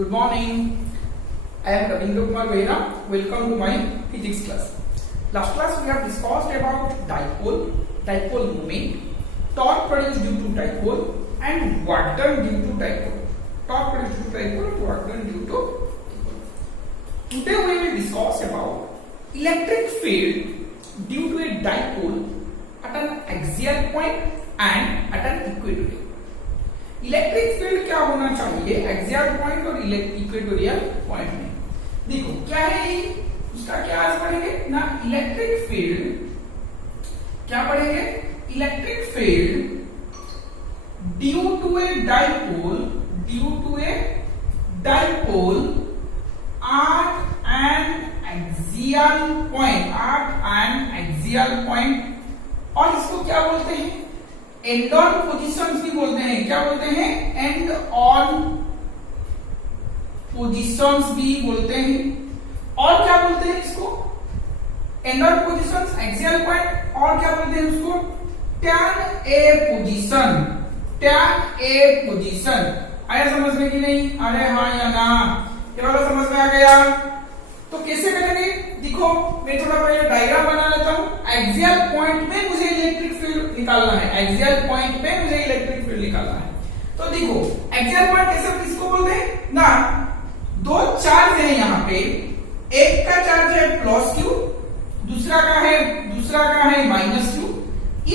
Good morning. I am Ravindra Kumar Behera. Welcome to my physics class. Last class we have discussed about dipole moment, torque produced due to dipole, and work done due to dipole. Torque produced due to dipole and work done due to dipole. Today we will discuss about electric field due to a dipole at an axial point and at an equatorial. Electric field क्या होना चाहिए axial point और equatorial point में। देखो क्या है ये, उसका क्या आज पढ़ेंगे ना। इलेक्ट्रिक फील्ड क्या पढ़ेंगे, electric field due to a dipole at an axial point, और इसको क्या बोलते हैं, एंड ऑन पोजिशंस भी बोलते हैं। क्या बोलते हैं, एंड ऑन पोजिशंस भी बोलते हैं। और क्या बोलते हैं इसको, and on positions, axial point, और क्या बोलते हैं उसको, टैन ए पोजिशन। आया समझ में कि नहीं, अरे हाँ या ना, ये वाला समझ में आ गया। तो कैसे करेंगे, देखो मैं थोड़ा पहले डायग्राम बना लेता हूं। एक्सियल पॉइंट में मुझे इलेक्ट्रिक फील्ड निकालना है, एक्सियल पॉइंट में मुझे इलेक्ट्रिक फील्ड निकालना है। तो देखो एक्सियल पॉइंट कैसे, किसको बोलते हैं ना, दो चार्ज है यहाँ पे, एक का चार्ज है प्लस क्यू, दूसरा का है माइनस क्यू।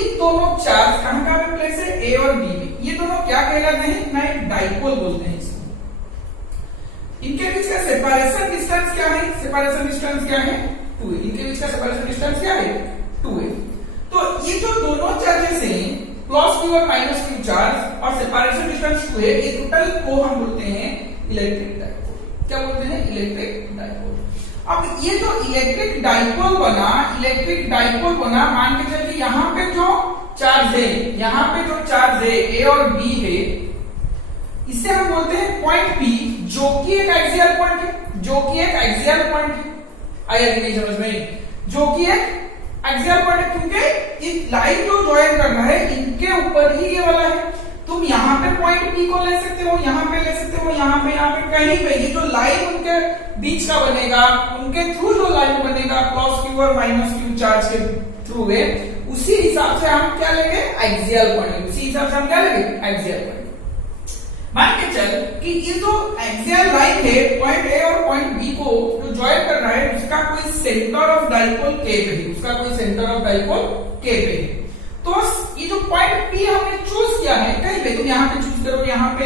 इन दोनों चार्ज कहां पे प्लेस है, ए और बी में। ये दोनों क्या कहलाते हैं ना, एक डाइपोल बोलते हैं इसको। इनके बीच का सेपरेशन डिस्टेंस क्या है, सेपरेशन डिस्टेंस क्या है 2a। इनके बीच का सेपरेशन डिस्टेंस क्या है 2a। तो ये जो दोनों चार्जेस हैं प्लस क्यू और माइनस क्यू चार्ज और सेपरेशन डिस्टेंस 2a, ये टोटल को हम बोलते हैं इलेक्ट्रिक डाइपोल। क्या बोलते हैं, इलेक्ट्रिक डाइपोल। अब ये जो इलेक्ट्रिक डाइपोल बना, मान के चलिए यहाँ पे जो चार्ज है ए और बी है, इसे हम बोलते हैं पॉइंट P, जो कि एक एक्सियल पॉइंट है। आया कि नहीं समझ में, जो कि एक एक्सियल पॉइंट है, क्योंकि ये लाइन जो ज्वाइन करना है इनके ऊपर ही ये वाला है। तुम यहाँ पे पॉइंट P को ले सकते हो, यहाँ पे ले सकते हो, यहाँ पे कहीं पे। ये जो लाइन उनके बीच का बनेगा, उनके थ्रू जो लाइन बनेगा प्लस क्यू और माइनस क्यू चार्ज के थ्रू है, उसी हिसाब से हम क्या लेंगे, एक्सियल पॉइंट। उसी हिसाब से हम क्या लेंगे, एक्सियल पॉइंट। मान के चल कि ये जो एक्सियल लाइन है पॉइंट ए और पॉइंट बी को जो ज्वाइन कर रहा है, उसका कोई सेंटर ऑफ डाइपोल के पे है। तो ये जो पॉइंट पी हमने चूज किया है, कहीं पे तुम यहाँ पे चूज करो, यहाँ पे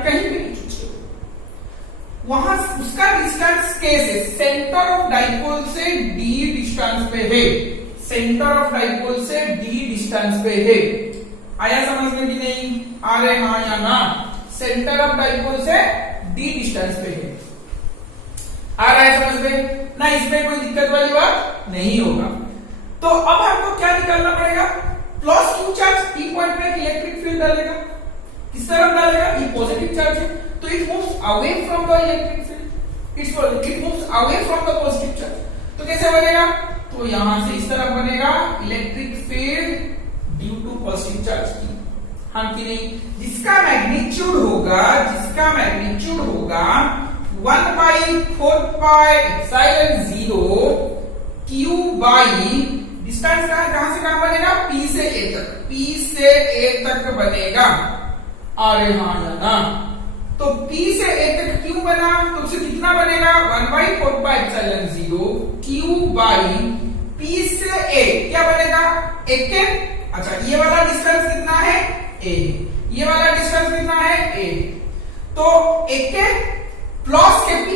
कहीं पे भी चूज करो, वहां उसका डिस्टेंस के से सेंटर ऑफ डाइपोल से डी डिस्टेंस पे है। आया समझ में कि नहीं, आ रहे हाँ या ना। सेंटर ऑफ डाइपोल से डी डिस्टेंस पे है, आ रहा है समझ में ना, इसमें कोई दिक्कत वाली बात नहीं होगा। तो अब हमको क्या निकालना पड़ेगा, plus Q charge P point में इलेक्ट्रिक फील्ड डालेगा, किस तरफ डालेगा, ये पॉजिटिव चार्ज है, तो it moves away from the electric field, it moves away from the positive charge. तो कैसे बनेगा, तो यहां से इस तरफ बनेगा electric field due to positive charge की, हाँ कि नहीं, जिसका मैग्नीट्यूड होगा 1/4πε0 क्यू बाई डिस्टेंस कहां से कहां बनेगा, P से A तक बनेगा। अरे हाँ या ना, तो P से A तक क्यू बना, तो उससे कितना बनेगा 1/4πε0 क्यू बाई P से A क्या बनेगा, एक। अच्छा ये वाला डिस्टेंस कितना है A, ये वाला डिस्टेंस कितना है A, तो एक प्लस के P।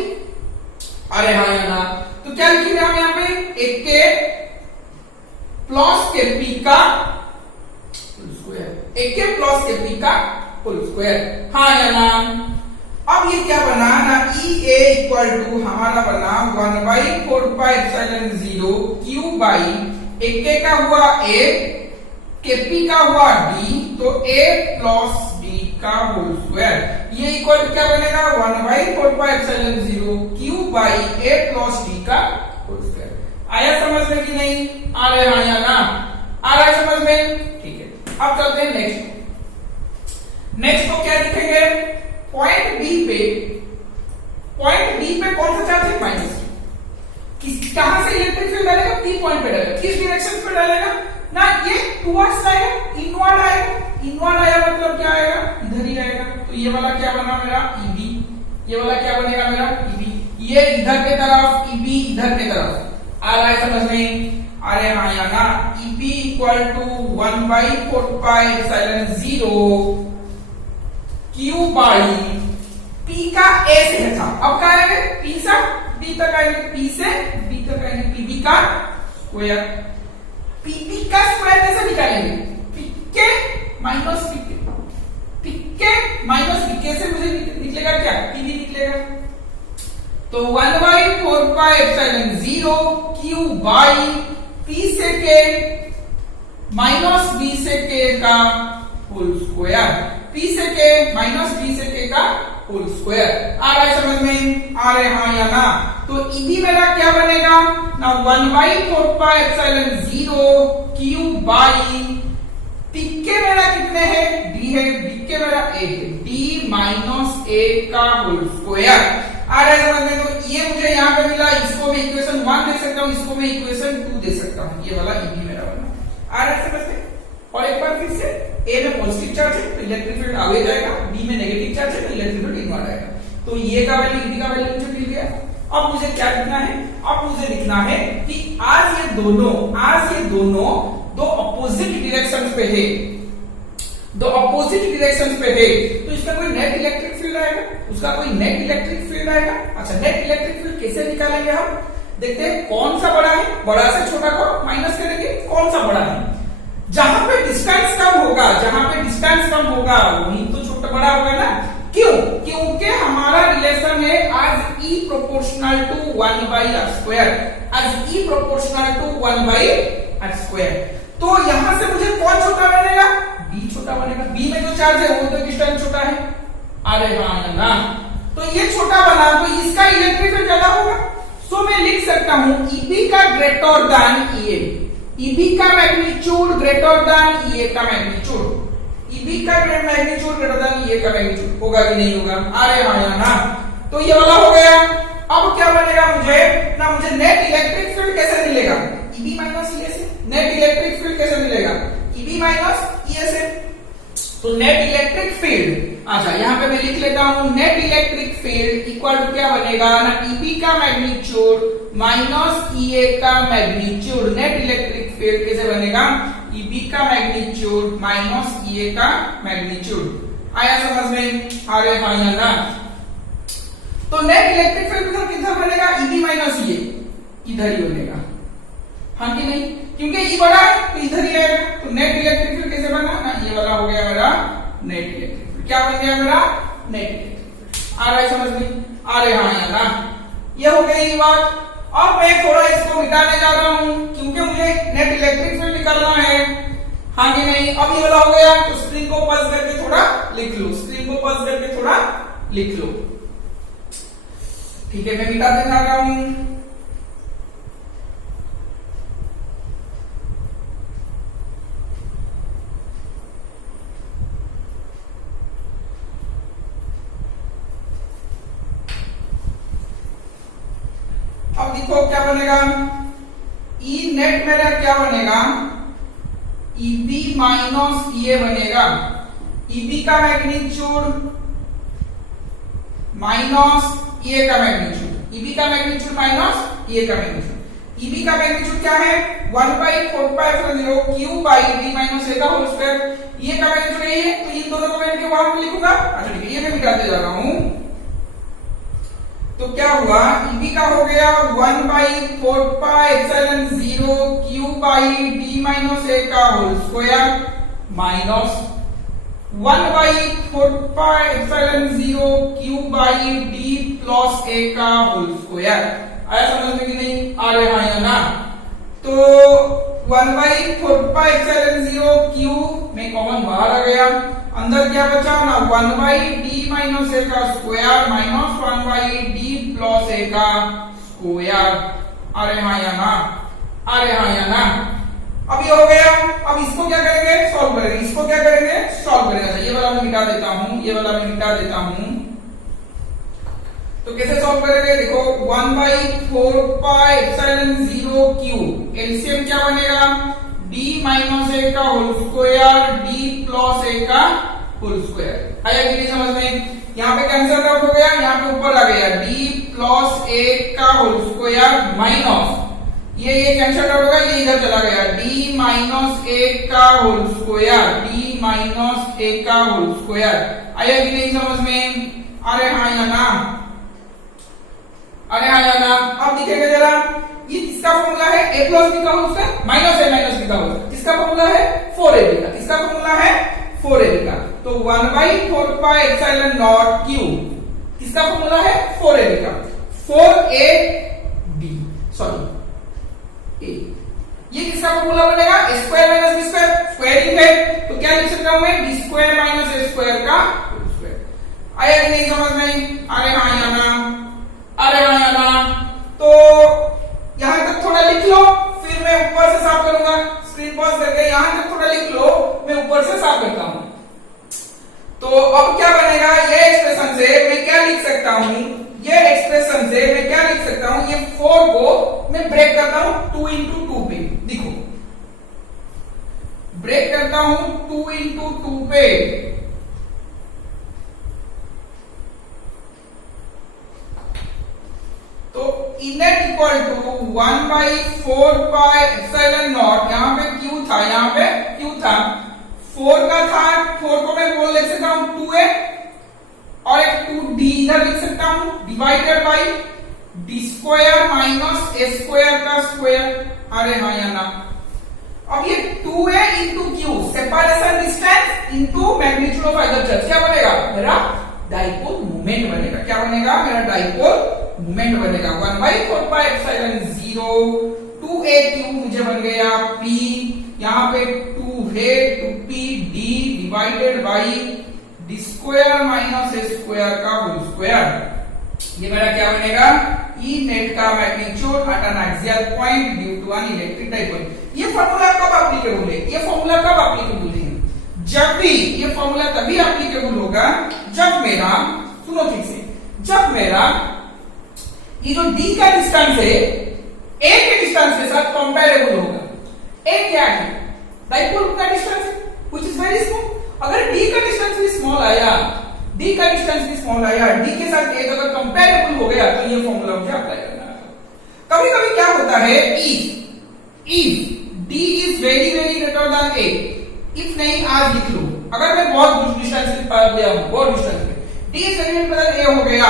अरे हाँ या ना, तो क्या लिखेंगे हम यहाँ पे, एक प्लस के P का फुल स्क्वायर, हाँ या ना। अब ये क्या बना ना, EA इक्वल टू हमारा बना 1/4πε0 क्यू बाई, एक का हुआ A, के P का हुआ D, तो A प्लस D का होल स्क्वायर। ये इक्वल टू क्या बनेगा, 1/4πε0 Q by A plus D का होल स्क्वायर। आया समझ में कि नहीं, आ रहा है या ना, आ रहा है समझ में, ठीक है। अब चलते हैं नेक्स्ट को क्या लिखेंगे, पॉइंट बी पे कौन सा चार्ज है? माइनस किस कहां से इलेक्ट्रिक फील्ड डालेगा? पी पॉइंट पे डालेगा। किस डायरेक्शन पे डालेगा ना? ये टुवर्ड्स आएगा, इनवर्ड आएगा। इनवर्ड आया मतलब क्या आएगा? इधर ही आएगा। तो ये वाला क्या बना मेरा? ईबी। ये वाला क्या बनेगा मेरा? ईबी। ये इधर के तरफ, ईबी इधर के तरफ आ रहा है, समझ में? अरे हाँ या ना? EB equal to 1/4πε0 Q by P का ए से था। अब क्या आएगा? पी से बी तक आएंगे, पी से बी तक आएंगे, पीबी का स्क्वायर। पीबी का स्क्वायर कैसे निकालेंगे? पीके माइनस पीके, पीके माइनस पीके से मुझे निकलेगा क्या? पीबी निकलेगा। तो 1/4πε0 क्यू बाई पी से के माइनस बी से के का होल स्क्वायर, पी से के माइनस बी से के का होल स्क्वायर। आ रहा है समझ में? आ रहे हाँ या ना? तो ईबी मेरा क्या बनेगा ना? 1/4πε0 क्यू बाई पीके मेरा कितने हैं? डी है, बीके मेरा ए है, डी माइनस ए का होल स्क्वायर। आ रहा है समझ में? तो ये मुझे यहाँ पे मिला, इसको मैं इक्वेशन 1 दे सकता हूँ, इसको मैं इक्वेशन 2 दे सकता हूँ। ये वाला ईबी मेरा बना। आ रहा है समझ में? और एक बार फिर से, ए में पॉजिटिव चार्ज है तो इलेक्ट्रिक फील्ड आगे जाएगा, बी में नेगेटिव चार्ज है तो इलेक्ट्रिक फील्ड इनवर्ड आएगा। तो ये का वैल्यू, ईबी का वैल्यू मुझे मिल गया। अब मुझे क्या लिखना है? अब मुझे लिखना है कि आज ये दोनों दो अपोजिट डायरेक्शंस पे है, दो अपोजिट डायरेक्शंस पे है, तो इसमें कोई नेट इलेक्ट्रिक फील्ड आएगा, उसका कोई नेट इलेक्ट्रिक फील्ड आएगा। अच्छा, नेट इलेक्ट्रिक फील्ड कैसे निकालेंगे हम? देखते हैं कौन सा बड़ा है, बड़ा से छोटा को माइनस करेंगे, कौन सा बड़ा है? जहां पे डिस्टेंस कम होगा, जहां पे डिस्टेंस कम होगा वहीं तो छोटा बड़ा होगा ना। क्यों? क्योंकि हमारा रिलेशन है as E proportional to 1/r², as E proportional to 1/r²। तो यहां से मुझे कौन छोटा बनेगा? B छोटा बनेगा। B में जो चार्ज है वो तो डिस्टेंस छोटा है। अरे हाँ ना? तो ये छोटा बना तो इसका इलेक्ट्रिक फील्ड ज्यादा होगा। सो मैं लिख सकता हूं EB का ग्रेटर देन EA, EB का मैग्नीट्यूड ग्रेटर देन EA का मैग्नीट्यूड, EB का मैग्नीट्यूड ग्रेटर देन EA का मैग्नीट्यूड। होगा कि नहीं होगा? अरे हाँ या ना? तो ये वाला हो गया। अब क्या बनेगा मुझे ना? मुझे नेट इलेक्ट्रिक फील्ड कैसे मिलेगा? EB माइनस EA से। नेट इलेक्ट्रिक फील्ड कैसे मिलेगा? EB माइनस EA से। तो नेट इलेक्ट्रिक फील्ड, अच्छा यहां पे मैं लिख लेता हूं, net electric field equal to क्या बनेगा ना? EB का मैग्नीट्यूड माइनस EA का मैग्नीट्यूड। नेट इलेक्ट्रिक फील्ड कैसे बनेगा? EB का मैग्नीट्यूड माइनस EA का मैग्नीट्यूड। आया समझ में? आ रहे हाँ या ना? तो नेट इलेक्ट्रिक फील्ड किधर बनेगा? EB माइनस EA इधर ही बनेगा, हाँ कि नहीं? क्योंकि E बड़ा है तो इधर ही आएगा। तो नेट इलेक्ट्रिक फील्ड कैसे बना ना? ये वाला हो गया मेरा नेट इलेक्ट्रिक फील्ड। क्या बन गया मेरा? Net electric field. आ रहा है समझ में? आ रहे हाँ या ना? ये हो गई ये बात। अब मैं थोड़ा इसको मिटाने जा रहा हूं क्योंकि मुझे नेट इलेक्ट्रिक फील्ड निकालना है, हाँ कि नहीं? अब ये वाला हो गया तो स्क्रीन को पल्स करके थोड़ा लिख लो, स्क्रीन को पल्स करके थोड़ा लिख लो। ठीक है, मैं मिटाते जा रहा हूं। अब देखो क्या बनेगा? E नेट मेरा क्या बनेगा? EB माइनस EA बनेगा। EB का मैग्नीट्यूड माइनस EA का मैग्नीट्यूड, EB का मैग्नीट्यूड माइनस EA का मैग्नीट्यूड। EB का मैग्नीट्यूड क्या है? 1/4πε0 Q by D minus A का होल स्क्वायर। EA का मैग्नीट्यूड ये है, तो इन दोनों को मैं इनके वहां पे लिखूंगा। अच्छा ठीक है, ये मैं मिटाते जा रहा हूं। तो क्या हुआ? EB का हो गया 1/4πε0 Q by D minus A का whole square minus 1/4πε0 Q by D plus A का होल स्क्वायर। आया समझ में कि नहीं? आ रहे हाँ या ना? तो 1/4πε0 क्यू में कॉमन बाहर आ गया, अंदर क्या बचा ना? 1/D माइनस A का square minus 1/D plus A का स्क्वायर। अरे हाँ या ना? अरे हाँ या ना? अब ये हो गया। अब इसको क्या करेंगे? सॉल्व करेंगे। इसको क्या करेंगे? सॉल्व करेंगे। ये वाला मैं मिटा देता हूं, ये वाला मैं मिटा देता हूं। तो कैसे सॉल्व करेंगे? देखो 1/4πε0 क्यू, एलसीएम क्या बनेगा? d माइनस a का whole square d plus a का होल स्क्वायर। आया कि नहीं समझ में? यहाँ पे कैंसिल आउट हो गया, यहाँ पे ऊपर आ गया d प्लस a का होल स्क्वायर माइनस ये कैंसिल आउट होगा, ये इधर चला गया d माइनस a का whole square, d minus a का होल स्क्वायर। आया कि नहीं समझ में? अरे हाँ या ना? अरे हाँ या ना? अब दिखेगा जरा, ये किसका फॉर्मूला है? a प्लस b का whole square minus a minus b का होल स्क्वायर। किसका फॉर्मूला है? 4ab का। किसका फॉर्मूला है? 4ab का। तो 1/4πε0 क्यू किसका फॉर्मूला है? 4ab का। 4ab सॉरी a, ये किसका फॉर्मूला बनेगा? a square minus b square, squaring है तो क्या लिख सकता हूं मैं? b square minus a square का होल स्क्वायर। आया कि नहीं समझ में? अरे हाँ या ना? अरे हाँ या ना? तो यहां तक थोड़ा लिख लो, फिर मैं ऊपर से साफ करूंगा। स्क्रीन पॉज करके यहां तक थोड़ा लिख लो, मैं ऊपर से साफ करता हूं। तो अब क्या बनेगा? ये एक्सप्रेशन से मैं क्या लिख सकता हूं? ये एक्सप्रेशन से मैं क्या लिख सकता हूं? ये 4 को मैं ब्रेक करता हूं 2 into 2 पे। देखो ब्रेक करता हूं 2 into 2 पे। तो इनेट इक्वल टू 1/4πε0, यहां पे q था, यहां पे q था, 4 का था, 4 को मैं बोल लिख सकता हूं 2a और एक 2d इधर लिख सकता हूं, divided by d square minus a square का स्क्वायर। अरे हाँ या ना? अब ये 2a into q, separation distance into magnitude of either charge, क्या बनेगा? मेरा डाइपोल मोमेंट बनेगा। क्या बनेगा? मेरा डाइपोल मोमेंट बनेगा। 1/4πε0 2aq मुझे बन गया p, यहां पे 2 है 2p d divided by d square minus a square का होल स्क्वायर। ये मेरा क्या बनेगा? E नेट का magnitude at an axial point due to an electric dipole. ये फार्मूला कब एप्लीकेबल है? ये फार्मूला कब एप्लीकेबल है? जब भी, ये फार्मूला तभी एप्लीकेबल होगा जब मेरा, सुनो ठीक से, जब मेरा ये जो d का डिस्टेंस है a के डिस्टेंस के साथ कंपैरेबल होगा। a क्या है? डाइपोल का distance which is very small. अगर d का डिस्टेंस भी स्मॉल आया, d का डिस्टेंस भी स्मॉल आया, d के साथ a अगर कंपैरेबल हो गया तो ये फार्मूला मुझे अप्लाई करना है। कभी-कभी क्या होता है, if d is very greater than a, if नहीं आज लिख लो, अगर मैं बहुत डिस्टेंस के पास गया हूं, बहुत डिस्टेंस पे d is very greater than a हो गया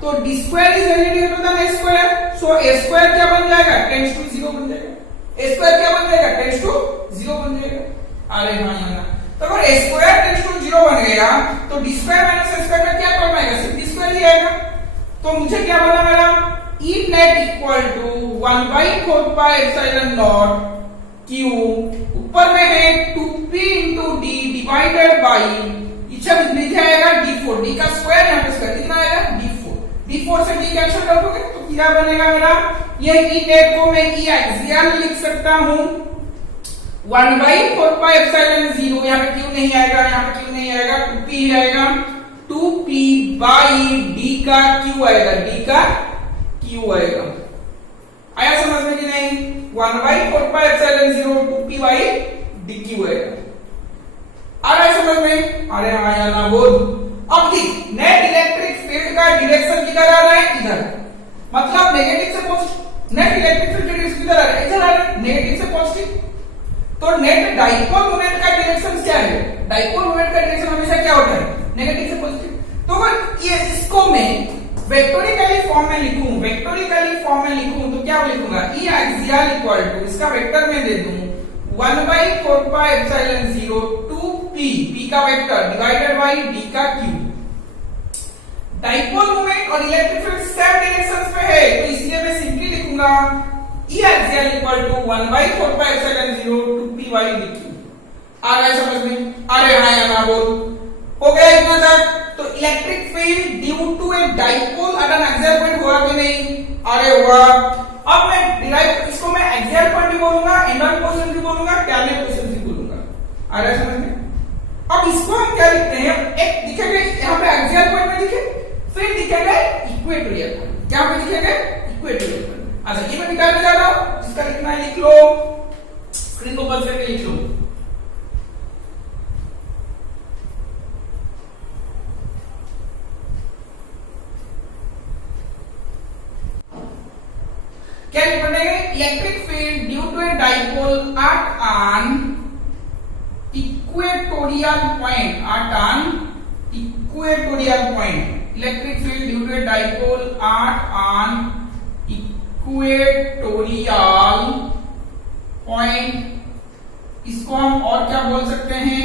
तो d square is very greater than a square, so a square क्या बन जाएगा? टेंड्स टू 0 बन जाएगा। a स्क्वायर क्या बन जाएगा? टेंड्स टू 0 बन जाएगा। अरे हाँ यार, तो अगर a स्क्वायर टेंड्स टू 0 बन गया तो d square minus a square का क्या फॉर्म आएगा? सिर्फ d स्क्वायर ही आएगा। तो मुझे क्या बना मेरा? E net equal to 1/4πε0 q, ऊपर में है 2p into d divided bye, नीचे आएगा d4, d का स्क्वायर यहाँ पे स्क्वायर कितना आएगा? d4 से d कैंसिल आउट हो गया तो क्या बनेगा मेरा? ये E net को मैं E एक्सियल लिख सकता हूं 1/4πε0, यहाँ पे q नहीं आएगा, यहाँ पे q नहीं आएगा, 2p आएगा, 2p बाई d का q आएगा, d का q आएगा। आया समझ में कि नहीं? 1/4πε0 2p बाई dq आएगा। आ रहा है समझ में? अरे हाँ या ना बोल। अब देख, नेट इलेक्ट्रिक फील्ड का डायरेक्शन किधर आ रहा है? इधर, मतलब नेगेटिव से पॉजिटिव। नेट इलेक्ट्रिक फील्ड का डायरेक्शन किधर आ रहा है? इधर आ रहा है, नेगेटिव से पॉजिटिव। तो नेट डाइपोल मोमेंट का डायरेक्शन क्या है? डाइपोल मोमेंट का डायरेक्शन हमेशा क्या होता है? नेगेटिव से पॉजिटिव। तो अगर ये इसको मैं वेक्टोरिकली फॉर्म में लिखूं, तो क्या लिखूंगा? E एक्सियल इक्वल टू, इसका वेक्टर में दे दूं 1/4πε0 2p, p का वेक्टर डिवाइडेड बाय d का q। डाइपोल मोमेंट और इलेक्ट्रिक फील्ड सेम डायरेक्शंस पे है तो इसलिए मैं सिंपली लिखूंगा E axial equal to 1/4πε0 2p by dq। आ रहा है समझ में? अरे हाँ या ना बोल। हो गया इतना तक? तो electric field due to a dipole at an axial point हुआ कि नहीं? अरे हुआ। अब मैं डिराइव, इसको मैं एक्सियल पॉइंट भी बोलूंगा, एंगल पोजीशन भी बोलूंगा, टैंजेंट पोजीशन भी बोलूंगा। आ रहा है समझ में? अब इसको हम क्या लिखते हैं? एक दिखेगा यहाँ पे एक्सियल पॉइंट में दिखे, फिर दिखेगा इक्वेटोरियल पॉइंट। क्या पे लिखेंगे? Equatorial point. अच्छा ये मैं निकालने जा रहा हूं, जिसका लिखना है लिख लो, स्क्रीन को बंद करके लिख लो। क्या लिखेंगे? Electric field due to a dipole at an equatorial point, at an equatorial point. Electric field due to a dipole at an equatorial point. इसको हम और क्या बोल सकते हैं?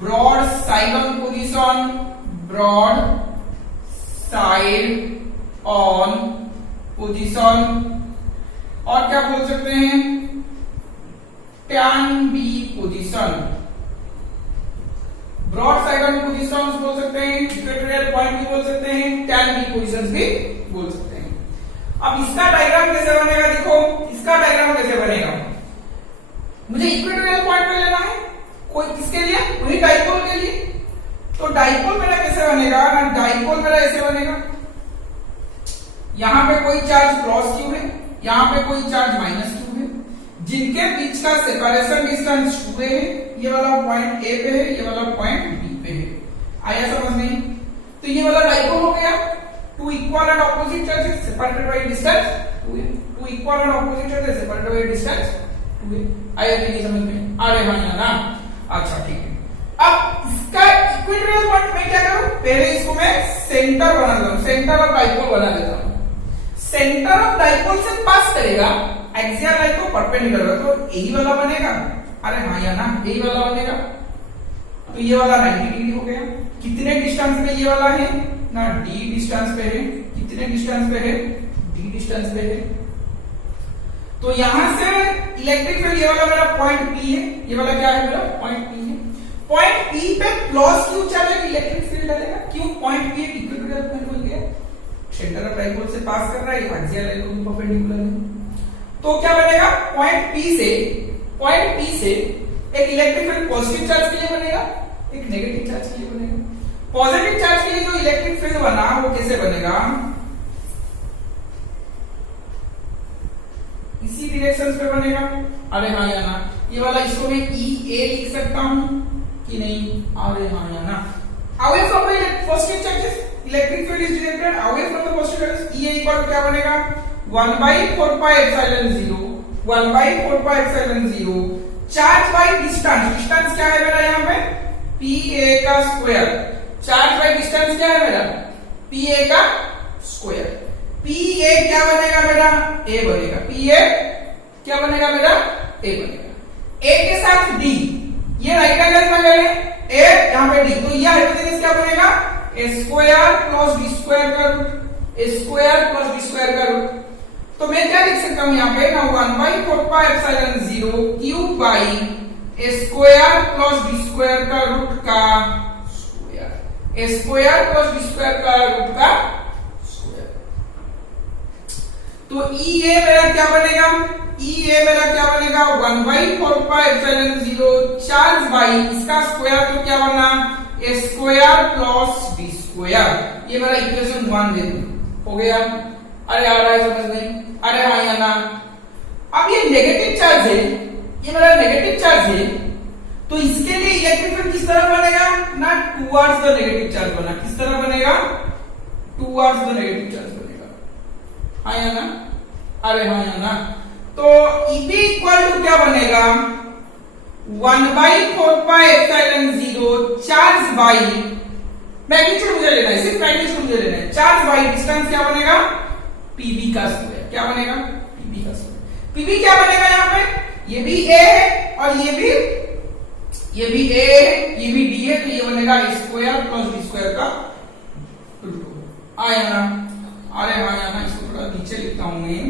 Broad side on position, broad side on position. और क्या बोल सकते हैं? Tan B position. Broad side on position बोल सकते हैं, इक्वेटोरियल पॉइंट भी बोल सकते हैं, टैन बी पोजीशन भी बोल सकते हैं। अब इसका डायग्राम कैसे बनेगा? देखो इसका डायग्राम कैसे बनेगा। मुझे इक्वेटोरियल पॉइंट पे लेना है, कोई किसके लिए? वही डाइपोल के लिए। तो डाइपोल मेरा कैसे बनेगा ना? डाइपोल मेरा ऐसे बनेगा, यहां पे कोई चार्ज प्लस क्यू है, यहां पे कोई चार्ज माइनस क्यू है, जिनके बीच का सेपरेशन डिस्टेंस 2a है। ये वाला पॉइंट ए पे है, ये वाला पॉइंट बी पे है। आया समझ में? तो ये वाला डाइपोल हो गया। Two equal and opposite charges separated by distance 2a, two equal and opposite charges separated by distance 2a। आया कि नहीं समझ में? आ रहे हैं ना? अच्छा ठीक है। अब इसका इक्वेटोरियल पॉइंट में क्या करूं? पहले इसको मैं सेंटर बना देता हूं, सेंटर ऑफ डाइपोल बना देता हूं। सेंटर ऑफ डाइपोल से पास करेगा एक्सियल लाइन को परपेंडिकुलर, तो यही वाला बनेगा। अरे हाँ या ना? यही वाला बनेगा। तो ये वाला 90 डिग्री हो गया। कितने डिस्टेंस पे ये वाला है ना? d डिस्टेंस पे है। कितने डिस्टेंस पे है? d डिस्टेंस पे है। तो यहां से इलेक्ट्रिक फील्ड, ये वाला मेरा पॉइंट P है, ये वाला क्या है मेरा? पॉइंट P है। पॉइंट P पे plus Q charge electric field डालेगा। क्यों? पॉइंट P एक इक्वेटोरियल पॉइंट बन गया, सेंटर ऑफ डाइपोल से पास कर रहा है, एक्सियल लाइन को परपेंडिकुलर है। तो क्या बनेगा? पॉइंट P से एक इलेक्ट्रिक फील्ड पॉजिटिव चार्ज के लिए बनेगा, एक नेगेटिव चार्ज के लिए बनेगा। पॉजिटिव चार्ज के लिए जो इलेक्ट्रिक फील्ड बना वो कैसे बनेगा? इसी डायरेक्शन पे बनेगा। अरे हाँ या ना? ये वाला इसको मैं EA लिख सकता हूं कि नहीं? अरे हाँ या ना? Away from the positive charges electric field is directed away from the positive charges. EA equal to क्या बनेगा? 1/4 pi epsilon 0, 1/4 pi epsilon 0 charge by distance. Distance क्या है मेरा यहाँ पे? PA का स्क्वायर। चार्ज बाय डिस्टेंस क्या है मेरा? PA का स्क्वायर। PA क्या बनेगा मेरा? A बनेगा। PA क्या बनेगा मेरा? A बनेगा। A के साथ D, ये राइट एंगल ट्रायंगल है, A यहाँ पे D, तो ये हाइपोटेन्यूज क्या बनेगा? A square plus B square का root, A square plus B square का रूट। तो मैं क्या लिख सकता हूं यहाँ पे ना? 1/4 pi epsilon 0 cube by A square plus B square का रूट का square, A square plus B square का रूट का स्क्वायर। तो EA मेरा क्या बनेगा? EA मेरा क्या बनेगा? 1/4 पाई एप्सिलॉन 0 चार्ज बाई इसका स्क्वायर, तो क्या बना? A square plus B square. ये मेरा इक्वेशन 1 दे दो, हो गया। अरे आ रहा है समझ में? अरे हाँ या ना? अब ये नेगेटिव चार्ज है, ये मेरा नेगेटिव चार्ज है, तो इसके लिए इलेक्ट्रिक फील्ड किस तरह बनेगा ना? टुवर्ड्स द नेगेटिव चार्ज बना। किस तरह बनेगा? टुवर्ड्स द नेगेटिव चार्ज बनेगा। हाँ या ना? अरे हाँ या ना? तो EB इक्वल टू क्या बनेगा? 1/4 pi epsilon 0 charge by magnitude मुझे लेना है, सिर्फ मैग्नीट्यूड मुझे लेना है। चार्ज बाई डिस्टेंस क्या बनेगा? PB का स्क्वायर। क्या बनेगा? PB का स्क्वायर। PB क्या बनेगा यहाँ पे? ये भी A है और ये भी A है, ये भी D है, तो ये बनेगा A square plus B square का रूट। आया ना? अरे हाँ या ना? इसको थोड़ा नीचे लिखता हूं मैं।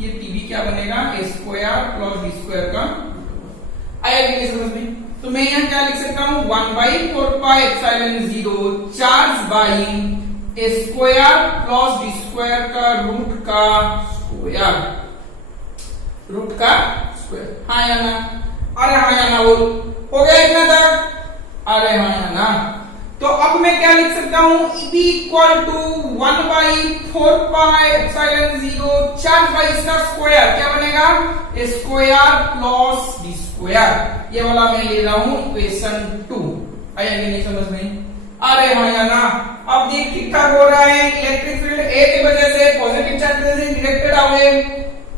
ये PB क्या बनेगा? A square plus B square का रूट। आया कि नहीं समझ में? तो मैं यहाँ क्या लिख सकता हूँ? 1/4 pi epsilon 0 charge by A square plus B square का रूट का स्क्वायर, रूट का स्क्वायर। हाँ या ना? अरे हाँ या ना? बोल, हो गया इतना तक? अरे हाँ या ना? तो अब मैं क्या लिख सकता हूं, EB equal to 1/4πε0 charge by इसका स्क्वायर क्या बनेगा, A square plus B square. ये वाला मैं ले रहा हूं इक्वेशन 2। आया कि नहीं समझ में, अरे हाँ या ना। अब देख ठीक ठाक हो रहा है, इलेक्ट्रिक फील्ड ए की वजह से पॉजिटिव चार्ज से डायरेक्टेड अवे,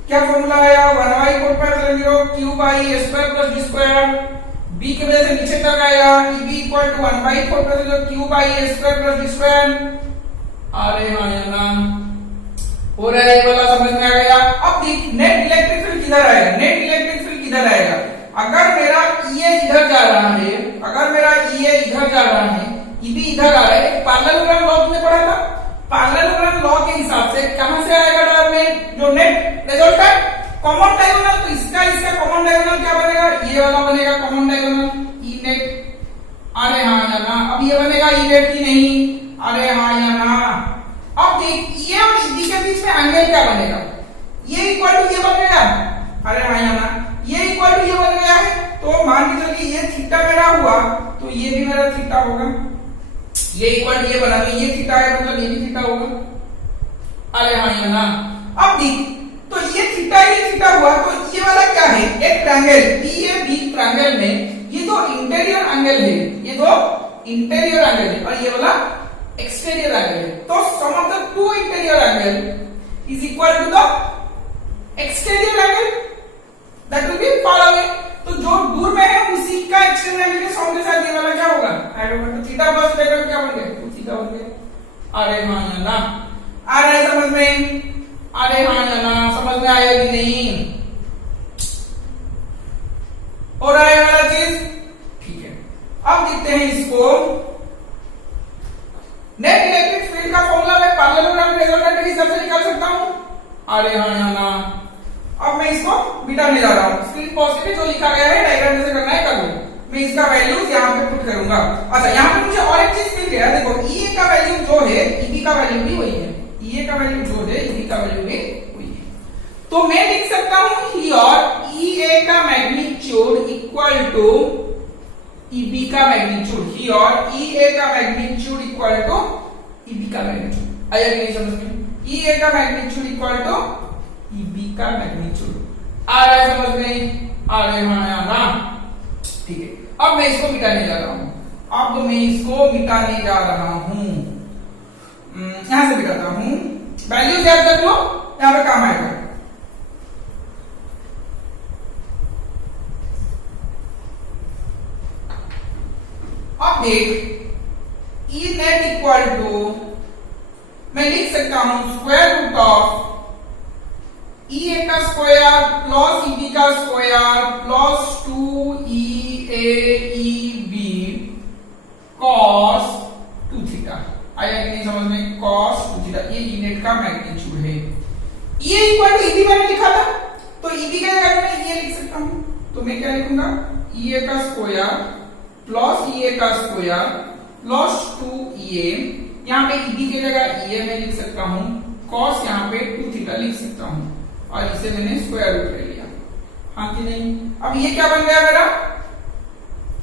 क्या फॉर्मूला आया 1/4πε0 q by a square plus b square. B की वजह से नीचे तक आया, EB equal to 1/4πε0 q by a square plus b square. अरे हाँ या ना हो रहा है, वाला समझ में आ गया। अब देख नेट इलेक्ट्रिक फील्ड किधर आएगा, नेट इलेक्ट्रिक फील्ड किधर आएगा, अगर मेरा EA इधर जा रहा है, अगर मेरा EA इधर जा रहा है, EB इधर आ रहा है, पैरेललोग्राम लॉ में पढ़ा था, पैरेललोग्राम लॉ के हिसाब से कहां से आएगा डॉट में जो नेट रिजल्टेंट कॉमन डायगोनल, तो इसका कॉमन डायगोनल क्या बनेगा, ये वाला बनेगा कॉमन डायगोनल E नेट। अरे हाँ या ना, अब ये बनेगा E नेट की नहीं, अरे हाँ या ना। अब देख ये और EB के बीच में एंगल क्या बनेगा, ये इक्वल टू ये बन गया, अरे हाँ या ना, ये इक्वल टू ये बन गया है। तो मान के चलिए ये थीटा मेरा हुआ, तो ये भी मेरा थीटा होगा, ये इक्वल टू ये बना, तो ये थीटा है मतलब ये भी थीटा होगा। अरे हाँ या ना। अब देख तो ये थीटा हुआ, तो ये वाला क्या है, एक ट्रायंगल PAB ट्रायंगल में ये दो इंटीरियर एंगल है, ये दो इंटीरियर एंगल है और ये वाला एक्सटीरियर एंगल है। तो sum of the two interior angle is equal to the exterior angle that will be far away. तो जो दूर में है उसी का एक्सटीरियर एंगल के सम के साथ ये वाला क्या होगा, ऐड होगा। तो थीटा प्लस थीटा क्या बन गया, तो थीटा बन गया। अरे हाँ या ना, आ रहा है समझ में, अरे हाँ या ना, समझ में आया कि नहीं, हो रहा है वाला चीज, ठीक है। अब देखते हैं इसको, नेट इलेक्ट्रिक फील्ड का फॉर्मूला मैं पैरेललोग्राम रिजल्टेंट के हिसाब से निकाल सकता हूं। अरे हाँ या ना। अब मैं इसको मिटाने जा रहा हूं, स्क्रीन पॉजिटिव जो लिखा गया है डायग्राम जैसे करना है कर लो, मैं इसका वैल्यूज यहां पे पुट करूंगा। अच्छा यहाँ पे मुझे और एक चीज मिल गया, देखो EA का वैल्यू जो है EB का वैल्यू भी वही है, EA का वैल्यू जो है EB का वैल्यू भी वही है। तो मैं लिख सकता हूं हियर EA का मैग्नीट्यूड इक्वल टू EB का मैग्नीट्यूड, हियर EA का मैग्नीट्यूड इक्वल टू EB का मैग्नीट्यूड। आया कि नहीं समझ में, EA का मैग्नीट्यूड इक्वल टू EB का मैग्नीट्यूड। आ रहा है समझ में, आ रहे हैं ना, ठीक है। अब मैं इसको मिटाने जा रहा हूं, यहां से मिटाता हूं, वैल्यूज याद रख लो, यहां पे काम आएगा। अब देख E नेट इक्वल टू मैं लिख सकता हूं स्क्वायर रूट ऑफ EA का स्क्वायर प्लस EB का square plus 2EAEB cos 2 theta. आया कि नहीं समझ में, cos 2 थीटा, ये E नेट का मैग्नीट्यूड है। ये इक्वल टू EB मैंने लिखा था, तो EB का जगह मैं ये लिख सकता हूं, तो मैं क्या लिखूंगा, EA का स्क्वायर प्लस EA का स्क्वायर प्लस 2EA, यहाँ पे EB की जगह EA मैं लिख सकता हूं, cos यहाँ पे 2 थीटा लिख सकता हूं और इसे मैंने स्क्वायर रूट ले लिया, हाँ कि नहीं। अब ये क्या बन गया मेरा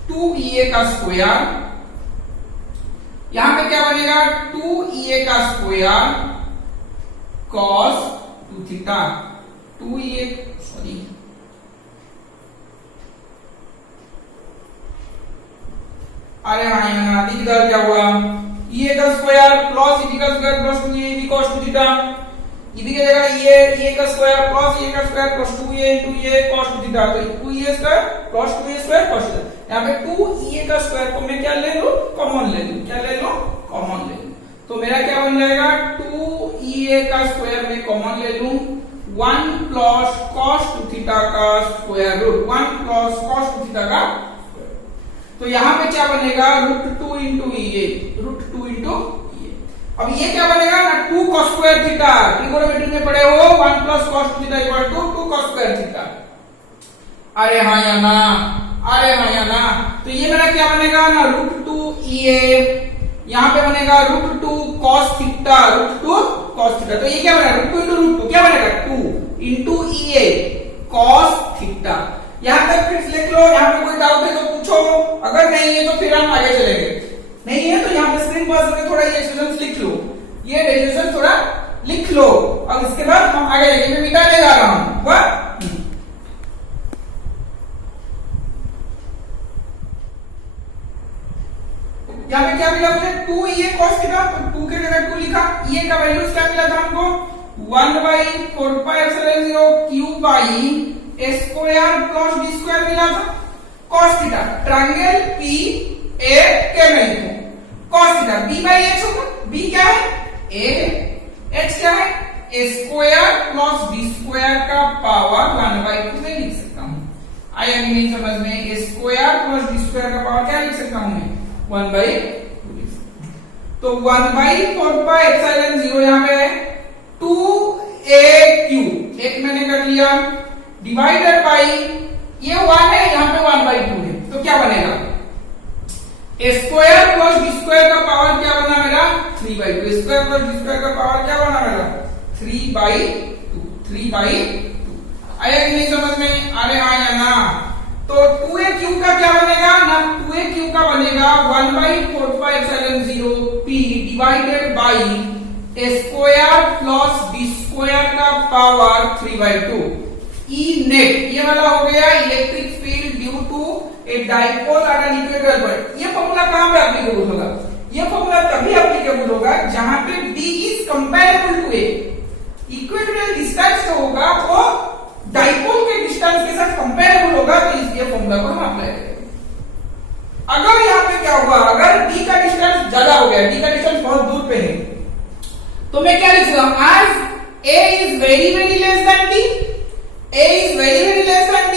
2EA का स्क्वायर, यहां पे क्या बनेगा 2EA का square cos 2 theta, 2EA sorry अरे हाँ यहाँ इधर क्या हुआ, EA का स्क्वायर प्लस EB का square plus 2EB cos 2 theta, EB की जगह EA का स्क्वायर प्लस EA का square plus 2EA into EA cos 2 theta, तो 2EA square plus 2EA square cos theta. यहाँ पे 2EA का स्क्वायर को मैं क्या ले लूं, कॉमन ले लूं, क्या ले लूं, कॉमन ले लूं। तो मेरा क्या बन जाएगा 2EA का स्क्वायर मैं कॉमन ले लूं, 1 प्लस cos 2 थीटा का square root, 1 plus cos 2 theta का। तो यहां पे क्या बनेगा √2 into EA, √2 into EA। अब ये क्या बनेगा ना 2 cos स्क्वायर थीटा, ट्रिगोनोमेट्री में पढ़े हो 1 plus cos 2 theta equal to 2 cos square theta. अरे हाँ या ना, अरे हाँ या ना। तो ये मेरा क्या बनेगा ना √2 EA, यहां पे बनेगा √2 cos थीटा, √2 cos थीटा। तो ये क्या बनेगा √2 into √2 क्या बनेगा 2 into EA cos थीटा। यहां तक फिर लिख लो, यहां पे कोई डाउट है तो पूछो, अगर नहीं है तो फिर हम आगे चलेंगे। नहीं है तो यहाँ पे स्क्रीन पर करके थोड़ा ये एक्सप्रेशन लिख लो, ये डेरिवेशन थोड़ा लिख लो और इसके बाद हम आगे जाएंगे। मैं मिटाने जा रहा हूं वह यहाँ पे क्या मिला मुझे 2e cos थीटा, तो 2 के जगह 2 लिखा। e का वैल्यू क्या मिला था हमको 1/4π0 q by a square plus b square मिला था cos theta. Triangle p a के value cos theta b by h होगा, b क्या है a है, h क्या है a square plus b square का पावर 1/2 में लिख सकता हूं। आया कि नहीं समझ में, a square plus b square का पावर क्या लिख सकता हूं मैं 1/2। तो 1/4π0 यहाँ पे है 2aq, एक मैंने कर लिया, डिवाइडेड बाई ये 1 है, यहाँ पे 1/2 है, तो क्या बनेगा a square plus b square का पावर क्या बना मेरा 3/2। a square plus b square का पावर क्या बना मेरा 3/2। आया कि नहीं समझ में, अरे हाँ या ना। तो 2aq का क्या बनेगा ना, 2aq का बनेगा 1/4π0 p divided by a square plus b square का पावर 3/2। E नेट ये वाला हो गया electric field due to a dipole at an equatorial point. ये फॉर्मूला कहां पे एप्लीकेबल होगा, ये फॉर्मूला तभी एप्लीकेबल होगा जहां पे d is comparable to a। Equatorial distance जो होगा वो डाइपोल के डिस्टेंस के साथ कंपैरेबल होगा, तो इस फॉर्मूला को हम अप्लाई करेंगे। अगर यहाँ पे क्या हुआ, अगर d का डिस्टेंस ज्यादा हो गया, d का डिस्टेंस बहुत दूर पे है, तो मैं क्या लिख सकता हूं, as a is very very less than d, a is very very less than d,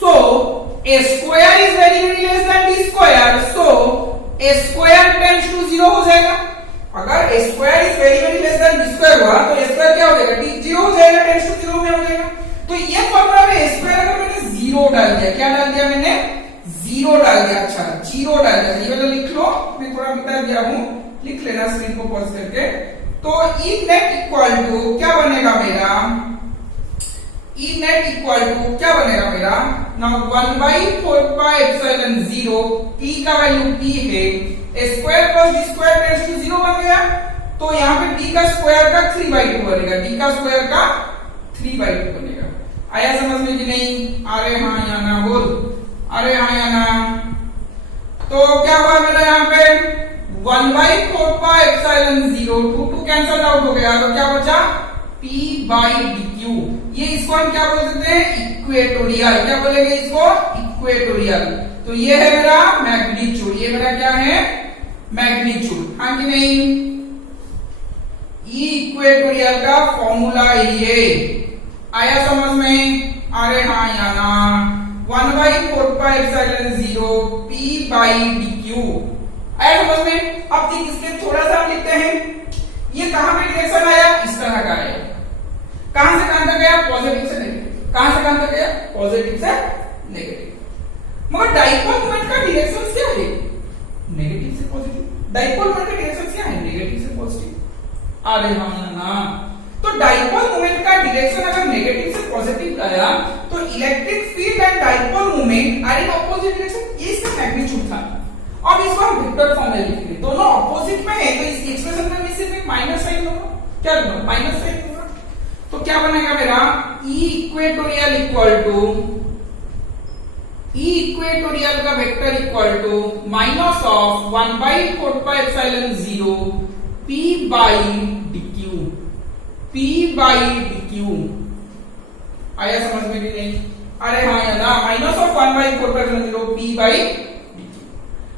so a square is very very less than d square, so a square tends to 0 हो जाएगा। अगर a square is very very less than d square हुआ तो a square क्या हो जाएगा, d 0 हो जाएगा, tends to 0 में हो जाएगा। तो ये फॉर्मूला में a square अगर मैंने 0 डाल दिया, क्या डाल दिया मैंने 0 डाल दिया, अच्छा 0 डाल दिया, ये वाला लिख लो, मैं थोड़ा मिटा दिया हूं, लिख लेना स्क्रीन को पॉज करके। तो E नेट इक्वल टू क्या बनेगा मेरा, E नेट इक्वल टू क्या बनेगा मेरा ना 1/4π0 p का वैल्यू p है, a square plus b square tends to 0 बन गया, तो यहाँ पे d का स्क्वायर का 3/2 बनेगा, d का स्क्वायर का 3/2 बनेगा। आया समझ में कि नहीं, अरे हाँ या ना बोल, अरे हाँ या ना। तो क्या हुआ मेरा यहाँ पे 1/4π0 2 कैंसल आउट हो गया, तो क्या बचा p/dq। ये इसको हम क्या बोल सकते हैं इक्वेटोरियल, क्या बोलेंगे इसको इक्वेटोरियल। तो ये है मेरा मैग्नीट्यूड, ये मेरा क्या है मैग्नीट्यूड, हाँ कि नहीं। इक्वेटोरियल का फॉर्मूला ये आया समझ में, अरे हाँ या ना। 1/4π0 p/dq आया समझ में। अब देख इसके थोड़ा सा हम लिखते हैं, ये कहां पे डायरेक्शन आया, इस तरह का आया, कहां से कहां तक गया पॉजिटिव से नेगेटिव, कहां से कहां तक गया पॉजिटिव से नेगेटिव। मगर डाइपोल मोमेंट का डायरेक्शन क्या है नेगेटिव से पॉजिटिव, डाइपोल मोमेंट का डायरेक्शन क्या है नेगेटिव से पॉजिटिव। अरे हाँ या ना। तो डाइपोल मोमेंट का डायरेक्शन अगर नेगेटिव से पॉजिटिव आया तो electric field and dipole moment are in opposite direction, ये इसका मैग्नीट्यूड था। अब इसको हम वेक्टर फॉर्म में लिखेंगे, दोनों ऑपोजिट में है तो इस एक्सप्रेशन में मैं सिर्फ एक माइनस साइन लूंगा, क्या लूंगा माइनस साइन लूंगा। तो क्या बनेगा मेरा E equatorial equal to E equatorial का vector equal to minus of 1/4π0 p/dq, p/dq। आया समझ में कि नहीं, अरे हाँ या ना। माइनस ऑफ 1/4π0 p/dq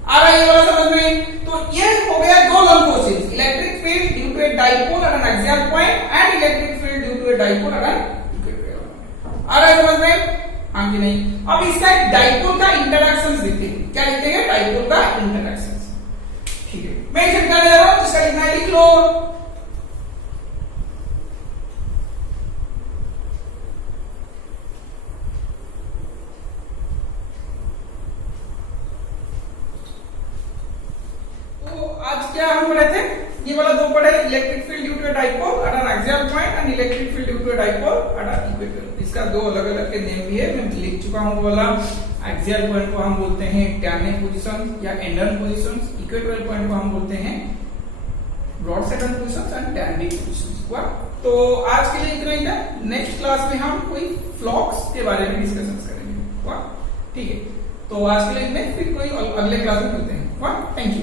आ रहा है ये वाला समझ में। तो ये हो गया दो लंब forces, electric field due to a dipole at an axial point and electric field due to a dipole at an equatorial point. आ रहा है समझ में, हाँ कि नहीं। अब इसका डाइपोल का इंटरैक्शंस लिखते हैं, क्या लिखते हैं डाइपोल का इंटरैक्शंस, ठीक है। मैं इसे लिखने जा रहा हूं, इसका लिखना है लिख लो। क्या हम पढ़े थे, ये वाला दो पढ़े, electric field due to a dipole at an axial point and electric field due to a dipole at an equatorial. इसका दो अलग अलग के नेम भी है, मैं लिख चुका हूं वो वाला। एक्सियल पॉइंट को हम बोलते हैं टैन पोजीशन या एंडन पोजीशन, इक्वेटोरियल पॉइंट को हम बोलते हैं broad side position and tan D position. तो आज के लिए इतना ही था। नेक्स्ट क्लास में हम कोई फ्लॉक्स के बारे में डिस्कशन करेंगे। ठीक है, तो आज के लिए इतने, फिर कोई अगले क्लास में मिलते हैं। Thank you.